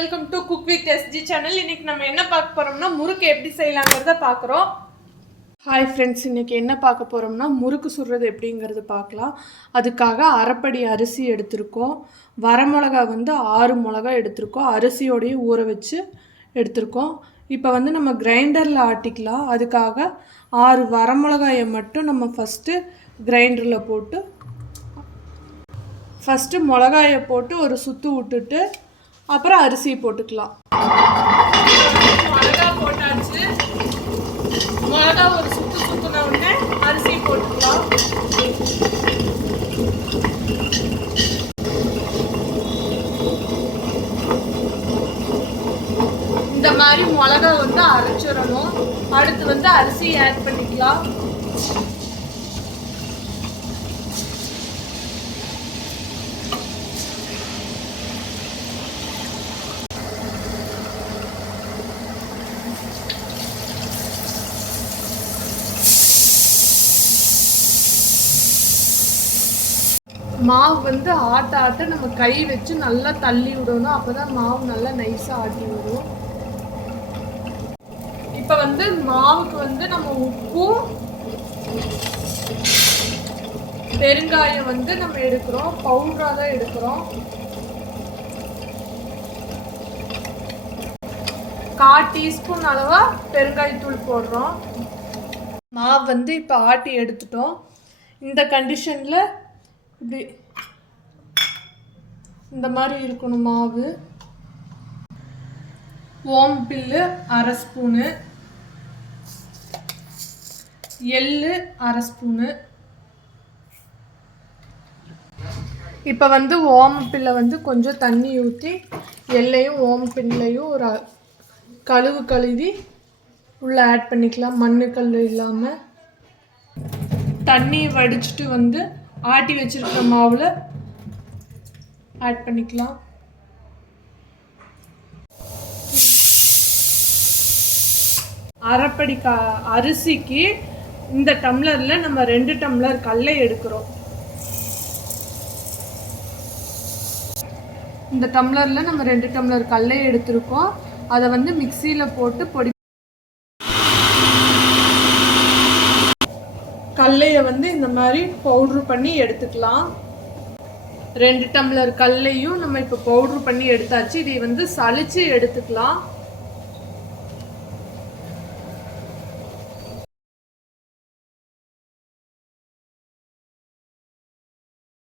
Welcome to cook with SG channel. இன்னைக்கு நம்ம என்ன பார்க்க போறோம்னா முறுக்கு எப்படி செய்யலாங்கிறத பார்க்குறோம். ஹாய் ஃப்ரெண்ட்ஸ், இன்னைக்கு என்ன பார்க்க போறோம்னா முறுக்கு சுடுறது எப்படிங்கிறது பார்க்கலாம். அதுக்காக அரைப்படி அரிசி எடுத்திருக்கோம். வரமிளகா 6 மிளகா எடுத்திருக்கோம். அரிசியோடையே ஊற வச்சு எடுத்திருக்கோம். இப்போ நம்ம கிரைண்டரில் ஆட்டிக்கலாம். அதுக்காக 6 வரமிளகாயை மட்டும் நம்ம ஃபஸ்ட்டு கிரைண்டரில் போட்டு மிளகாயை போட்டு ஒரு சுற்று விட்டுட்டு அப்புறம் அரிசி போட்டுக்கலாம். மிளகா போட்டாச்சு. மிளகா ஒரு சுற்றுன உடனே அரிசி போட்டுக்கலாம். இந்த மாதிரி மிளகா அரைச்சிடணும். அடுத்து அரிசி ஆட் பண்ணிக்கலாம். மாவு ஆட்ட நம்ம கை வச்சு நல்லா தள்ளி விடணும். அப்போதான் மாவு நல்லா நைஸாக ஆட்டி விடும். இப்போ மாவுக்கு நம்ம உப்பும் பெருங்காயம் நம்ம எடுக்கிறோம். பவுடராக தான் எடுக்கிறோம். 1/4 டீஸ்பூன் அளவா பெருங்காயத்தூள் போடுறோம். மாவு இப்போ ஆட்டி எடுத்துட்டோம். இந்த கண்டிஷனில் இப்படி இந்த மாதிரி இருக்கணும் மாவு. ஓமப்பில்லு 1/2 ஸ்பூனு, எள்ளு 1/2 ஸ்பூனு. இப்போ ஓமப்பில்லை கொஞ்சம் தண்ணி ஊற்றி எள்ளையும் ஓமப்பில்லையும் ஒரு கழுவி உள்ளே ஆட் பண்ணிக்கலாம். மண்ணுக்கல் இல்லாமல் தண்ணி வடிச்சிட்டு ஆட்டி வச்சிருக்கிற மாவில் ஆட் பண்ணிக்கலாம். அரைப்படி அரிசிக்கு இந்த டம்ளரில் நம்ம 2 டம்ளர் கடலை எடுக்கிறோம். இந்த டம்ளரில் நம்ம 2 டம்ளர் கடலை எடுத்திருக்கோம். அதை மிக்சியில் போட்டு பொடி கடலையை இந்த மாதிரி பவுட்ரு பண்ணி எடுத்துக்கலாம். 2 டம்ளர் கடலையும் நம்ம இப்போ பவுட்ரு பண்ணி எடுத்தாச்சு. இதை சலிச்சு எடுத்துக்கலாம்.